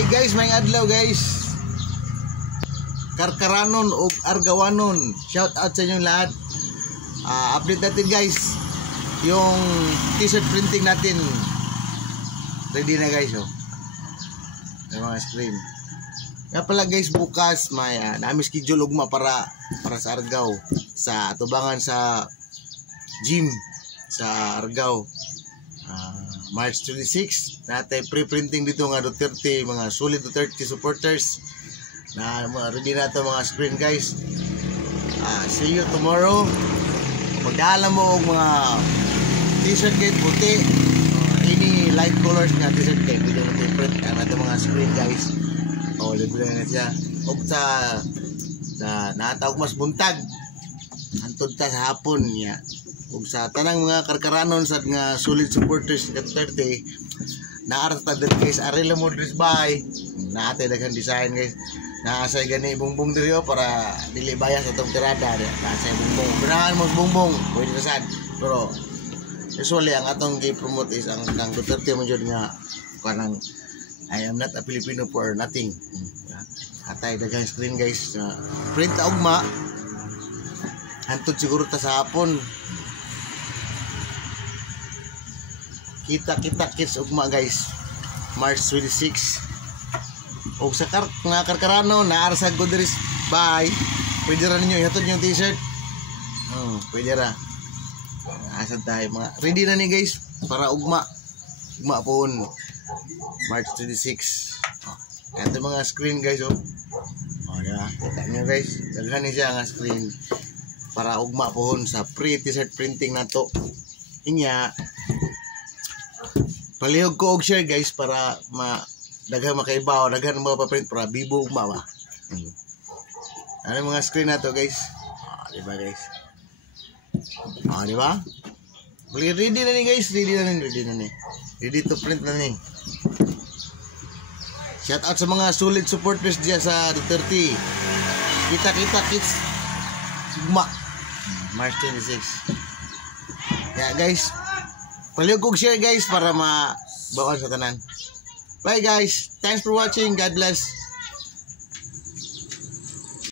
Hi guys, may adlaw guys. Karkaranon o Argawanon. Shout out sa inyong lahat. Update natin guys. Yung t-shirt printing natin. Ready na guys oh. May mga screen. Kaya pala guys, bukas may namin schedule ugma para sa Argao, sa atubangan sa gym sa Argao. March 26 natin pre-printing dito nga Duterte, mga solid Duterte supporters na ready na ito mga screen guys. See you tomorrow. Pagdaalam mo og mga t-shirt kay puti, any light colors nga t-shirt kay video na print ang ato mga screen guys. Libre na siya og sa natawag mas buntag antod ta sa hapon niya. Ug sa tanang mga karkaranon sad nga solid supporters ng Duterte naara ta diri guys, ari lang mo dress by naate daghang design guys. Naasay gani bumbong diri para dili bayas atong tirada naasay bumbong binahan mo bumbong pwede na sad, pero usually ang atong gi-promote is ang Duterte mo jud nga kanang I am not a Filipino for nothing. Atay daghang screen guys, print ta ugma hantod siguro ta sa hapon. Kita kids ugma guys, March 26. Og sa mga karkarano naara sa Goodrich bye. Pwede ra ninyo ihatod yung t-shirt. Pwede ra. Asad tayo mga ready na ni guys para ugma pohon March 26. Ito mga screen guys oh. Diba? Kita nyo guys, daghan ni siya nga screen para ugma pohon sa pre-t-shirt printing nato. Inya palihog ko og share guys para daghan makaibaw, daghan mga pa-print para bibo ugma ba. Ano mga screen na to guys? Diba guys? Diba? Ready na ni guys, ready na ni. Ready to print na ni. Shout out sa mga solid supporters diya sa Duterte. Kita kids. Sigma. March 26. Yeah guys. Palihog kong share guys para mabawan sa tanan. Bye guys. Thanks for watching. God bless.